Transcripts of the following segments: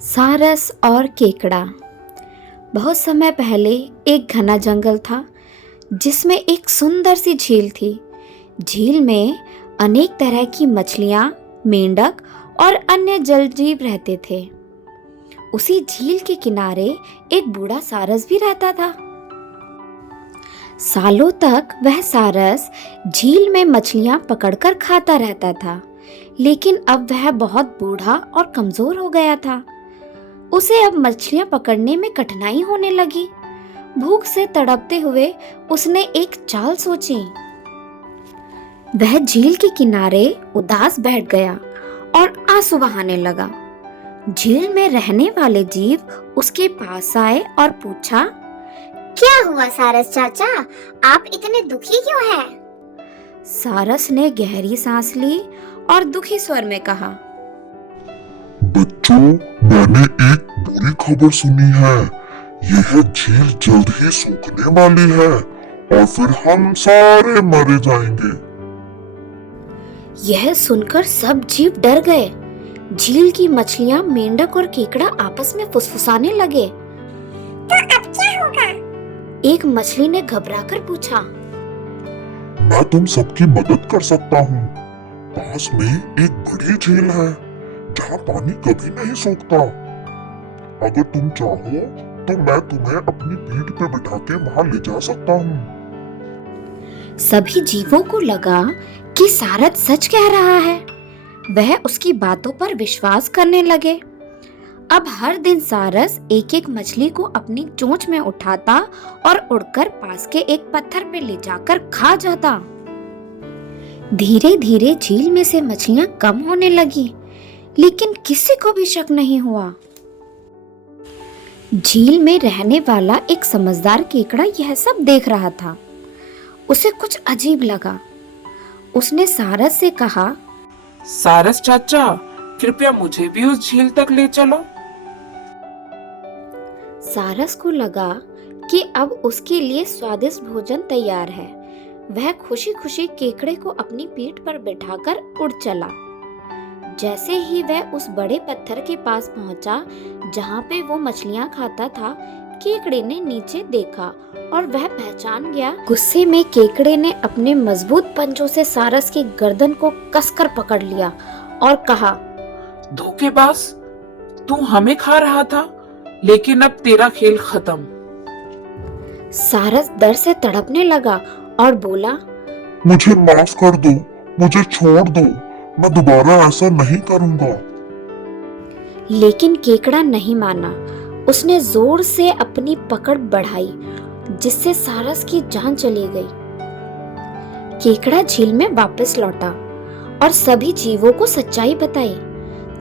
सारस और केकड़ा। बहुत समय पहले एक घना जंगल था जिसमें एक सुंदर सी झील थी। झील में अनेक तरह की मछलियाँ, मेंढक और अन्य जलजीव रहते थे। उसी झील के किनारे एक बूढ़ा सारस भी रहता था। सालों तक वह सारस झील में मछलियाँ पकड़कर खाता रहता था, लेकिन अब वह बहुत बूढ़ा और कमजोर हो गया था। उसे अब मछलियां पकड़ने में कठिनाई होने लगी। भूख से तड़पते हुए उसने एक चाल सोची। वह झील के किनारे उदास बैठ गया और आंसू बहाने लगा। झील में रहने वाले जीव उसके पास आए और पूछा, क्या हुआ सारस चाचा, आप इतने दुखी क्यों हैं? सारस ने गहरी सांस ली और दुखी स्वर में कहा, बच्चों, मैंने एक बुरी खबर सुनी है। यह झील जल्द ही सूखने वाली है और फिर हम सारे मर जाएंगे। यह सुनकर सब जीव डर गए। झील की मछलियां, मेंढक और केकड़ा आपस में फुसफुसाने लगे। तो अब क्या होगा? एक मछली ने घबराकर पूछा, मैं तुम सबकी मदद कर सकता हूँ। पास में एक बड़ी झील है जहाँ पानी कभी नहीं सूखता। अगर तुम चाहो तो मैं तुम्हें अपनी पीठ पे बिठा के वहाँ ले जा सकता हूँ। सभी जीवों को लगा कि सारस सच कह रहा है। वह उसकी बातों पर विश्वास करने लगे। अब हर दिन सारस एक एक मछली को अपनी चोंच में उठाता और उड़कर पास के एक पत्थर पे ले जाकर खा जाता। धीरे धीरे झील में से मछलियां कम होने लगी, लेकिन किसी को भी शक नहीं हुआ। झील में रहने वाला एक समझदार केकड़ा यह सब देख रहा था। उसे कुछ अजीब लगा। उसने सारस से कहा, सारस चाचा, कृपया मुझे भी उस झील तक ले चलो। सारस को लगा कि अब उसके लिए स्वादिष्ट भोजन तैयार है। वह खुशी खुशी केकड़े को अपनी पीठ पर बिठाकर उड़ चला। जैसे ही वह उस बड़े पत्थर के पास पहुंचा जहां पे वो मछलियां खाता था, केकड़े ने नीचे देखा और वह पहचान गया। गुस्से में केकड़े ने अपने मजबूत पंजों से सारस की गर्दन को कसकर पकड़ लिया और कहा, धोखेबाज, तू हमें खा रहा था, लेकिन अब तेरा खेल खत्म। सारस डर से तड़पने लगा और बोला, मुझे माफ कर दो, मुझे छोड़ दो, मैं दोबारा ऐसा नहीं करूँगा। लेकिन केकड़ा नहीं माना। उसने जोर से अपनी पकड़ बढ़ाई, जिससे सारस की जान चली गई। केकड़ा झील में वापस लौटा और सभी जीवों को सच्चाई बताई।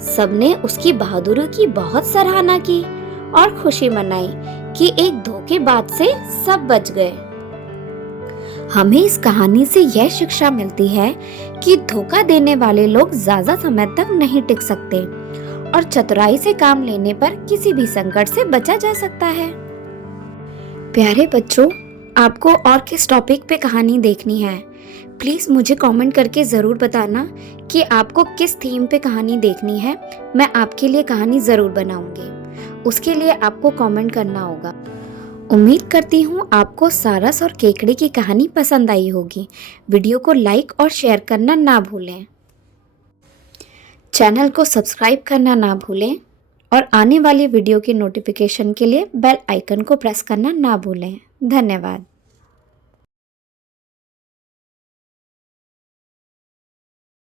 सबने उसकी बहादुरी की बहुत सराहना की और खुशी मनाई कि एक धोखेबाज से सब बच गए। हमें इस कहानी से यह शिक्षा मिलती है कि धोखा देने वाले लोग ज्यादा समय तक नहीं टिक सकते और चतुराई से काम लेने पर किसी भी संकट से बचा जा सकता है। प्यारे बच्चों, आपको और किस टॉपिक पे कहानी देखनी है? प्लीज मुझे कमेंट करके जरूर बताना कि आपको किस थीम पे कहानी देखनी है। मैं आपके लिए कहानी जरूर बनाऊंगी। उसके लिए आपको कमेंट करना होगा। उम्मीद करती हूँ आपको सारस और केकड़े की कहानी पसंद आई होगी। वीडियो को लाइक और शेयर करना ना भूलें। चैनल को सब्सक्राइब करना ना भूलें और आने वाली वीडियो की नोटिफिकेशन के लिए बेल आइकन को प्रेस करना ना भूलें। धन्यवाद।